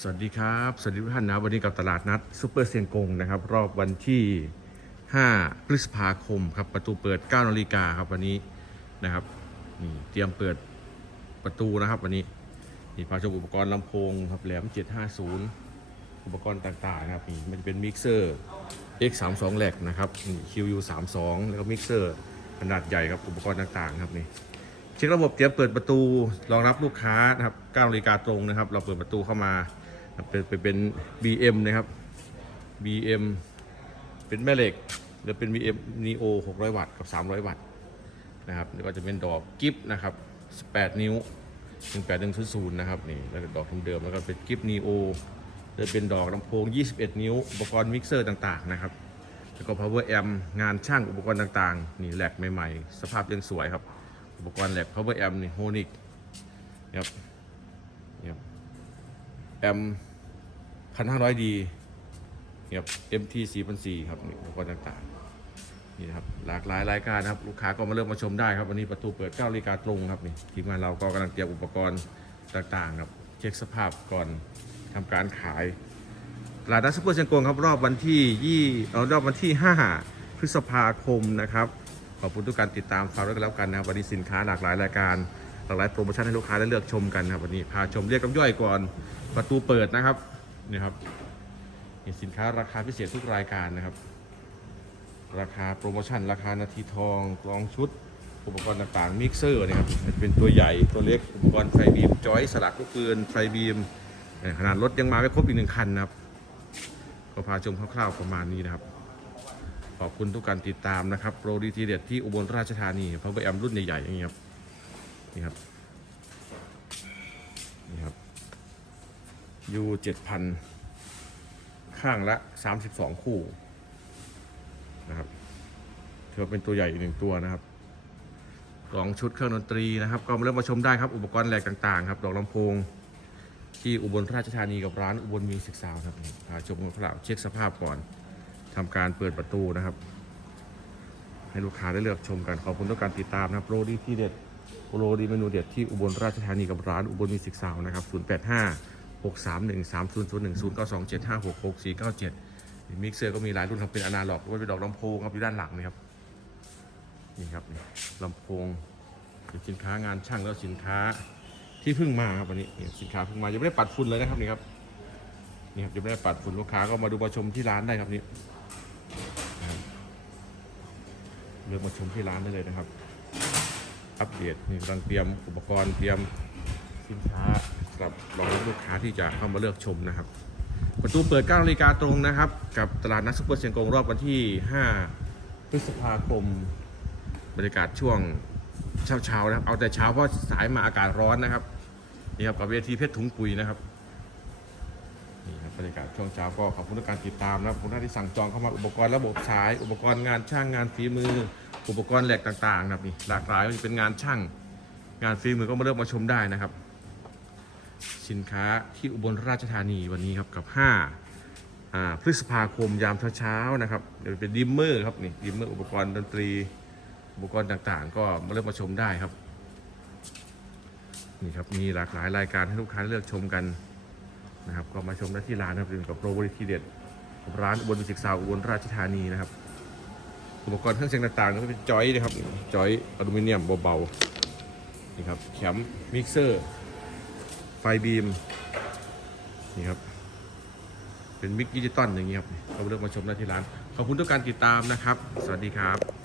สวัสดีครับ สวัสดีทุกท่านนะ วันนี้กับตลาดนัดซูเปอร์เซียงกงนะครับ รอบวันที่ 5 พฤษภาคมครับ ประตูเปิด9นาฬิกาครับวันนี้นะครับนี่เตรียมเปิดประตูนะครับวันนี้นี่พาชมอุปกรณ์ลำโพงครับแหลม 750 อุปกรณ์ต่างๆนะครับนี่มันจะเป็นมิกเซอร์ X32 แหลกนะครับนี่ QU32 แล้วก็มิกเซอร์ขนาดใหญ่ครับอุปกรณ์ต่างๆครับนี่เช็คระบบเตรียมเปิดประตูรองรับลูกค้านะครับ9นาฬิกาตรงนะครับ เราเปิดประตูเข้ามา เป็นเป็นเป็น BM นะครับ BM เป็นแม่เหล็กหรือเป็น BM Neo 600 วัตต์กับ 300 วัตต์นะครับแล้วก็จะเป็นดอกกิฟนะครับ 18 นิ้ว 18100 นะครับนี่แล้วก็ดอกเดิมแล้วก็เป็นกิฟ Neo จะเป็นดอกลำโพง 21 นิ้ว อุปกรณ์มิกเซอร์ต่างๆนะครับแล้วก็ power amp งานช่างอุปกรณ์ต่างๆ นี่แหลกใหม่ๆ สภาพยังสวยครับ อุปกรณ์แหลก power amp นี่โฮนิกครับนี่ครับแอม พันห้าร้อยดีครับ MT สี่พันสี่ครับนี่อุปกรณ์ต่างๆนี่ครับหลากหลายรายการนะครับ ลูกค้าก็มาเริ่มมาชมได้ครับวันนี้ประตูเปิด9นาฬิกาตรงครับนี่ทีมงานเราก็กำลังเตรียมอุปกรณ์ต่างๆครับเช็คสภาพก่อนทำการขายตลาดนัดซุปเปอร์เชียงกงครับรอบวันที่ยี่เออรอบวันที่5พฤษภาคมนะครับขอบคุณทุกการติดตามฝากด้วยกันแล้วกันนะครับวันนี้สินค้าหลากหลายรายการหลากหลายโปรโมชั่นให้ลูกค้าได้เลือกชมกันนะครับวันนี้พาชมเรียกน้ำย่อยก่อนประตูเปิดนะครับ นี่ครับนี่สินค้าราคาพิเศษทุกรายการนะครับ ราคาโปรโมชั่น ราคานาทีทองกลองชุด อุปกรณ์ต่างๆมิกเซอร์นะครับเป็นตัวใหญ่ตัวเล็กอุปกรณ์ไฟบีมจอยสลักลูกปืนไฟบีมขนาดรถยังมาไม่ครบอีกหนึ่งคันนะครับ ก็พาชมคร่าวๆประมาณนี้นะครับ ขอบคุณทุกการติดตามนะครับ โปรดีทีเด็ดที่อุบลราชธานีเพระว่าแอมรุ่นใหญ่ๆอย่างนี้ครับนี่ครับนี่ครับ ยูเจ็ดพันข้างละสามสิบสองคู่นะครับถือเป็นตัวใหญ่อีกหนึ่งตัวนะครับสองชุดเครื่องดนตรีนะครับ ก็มาเริ่มมาชมได้ครับ อุปกรณ์แหลกต่างๆครับดอกลำโพง ที่อุบลราชธานีกับร้านอุบลมีศึกษาครับพาชมกันคร่าเช็คสภาพก่อนทำการเปิดประตูนะครับ ให้ลูกค้าได้เลือกชมกันขอบคุณทุกการติดตามนะครับโรดีที่เด็ดโรดีเมนูเด็ดที่อุบลราชธานีกับร้านอุบลมีศึกษานะครับ 085 631 3001 092 756 6497มิกเซอร์ก็มีหลายรุ่นครับเป็นอนาล็อกด้วยเป็นดอกลำโพงครับอยู่ด้านหลังนี่ครับนี่ครับนี่ลำโพงสินค้างานช่างแล้วสินค้าที่เพิ่งมาครับวันนี้สินค้าเพิ่งมายังไม่ได้ปัดฝุ่นเลยนะครับนี่ครับนี่ครับยังไม่ได้ปัดฝุ่นลูกค้าก็มาดูมาชมที่ร้านได้ครับนี่เลือกมาชมที่ร้านได้เลยนะครับ อัปเดตนี่กำลังเตรียมอุปกรณ์เตรียมสินค้าำหรับรองรับลูกค้าที่จะเข้ามาเลือกชมนะครับ ประตูเปิด9นาฬิกาตรงนะครับ กับตลาดนัดซุปเปอร์เชียงกงรอบวันที่ 5 พฤษภาคม บรรยากาศช่วงเช้าๆนะครับ เอาแต่เช้าเพราะสายมาอากาศร้อนนะครับนี่ครับกับเวทีเพชรถุงปุ๋ยนะครับนี่ครับบรรยากาศช่วงเช้าก็ขอบคุณทุกการติดตามนะครับขอบคุณท่านที่สั่งจองเข้ามาอุปกรณ์ระบบสาย อุปกรณ์งานช่างงานฝีมือ อุปกรณ์แหลกต่างๆนะครับนี่หลากหลายมันเป็นงานช่าง งานฝีมือก็มาเริ่มมาชมได้นะครับ สินค้าที่อุบลราชธานีวันนี้ครับกับ5อ่าพฤษภาคมยามเช้าๆนะครับเดี๋ยวเป็นดิมเมอร์ครับนี่ดิมเมอร์อุปกรณ์ดนตรีอุปกรณ์ต่างๆ ก็มาเริ่มมาชมได้ครับนี่ครับมีหลากหลายรายการให้ลูกค้าเลือกชมกันนะครับก็มาชมได้ที่ร้านนะครับเป็นกับโปรบริทีเด็ดกับร้านอุบลมิวสิกซาวอุบลราชธานีนะครับ อุปกรณ์เครื่องเสียงต่างๆก็เป็นจอยนะครับจอยอลูมิเนียมเบาๆนี่ครับแคมมิกเซอร์ ไฟบีม นี่ครับ เป็นมิกดิจิตอลอย่างนี้ครับ เราเลือกมาชมได้ที่ร้าน ขอบคุณทุกการติดตามนะครับ สวัสดีครับ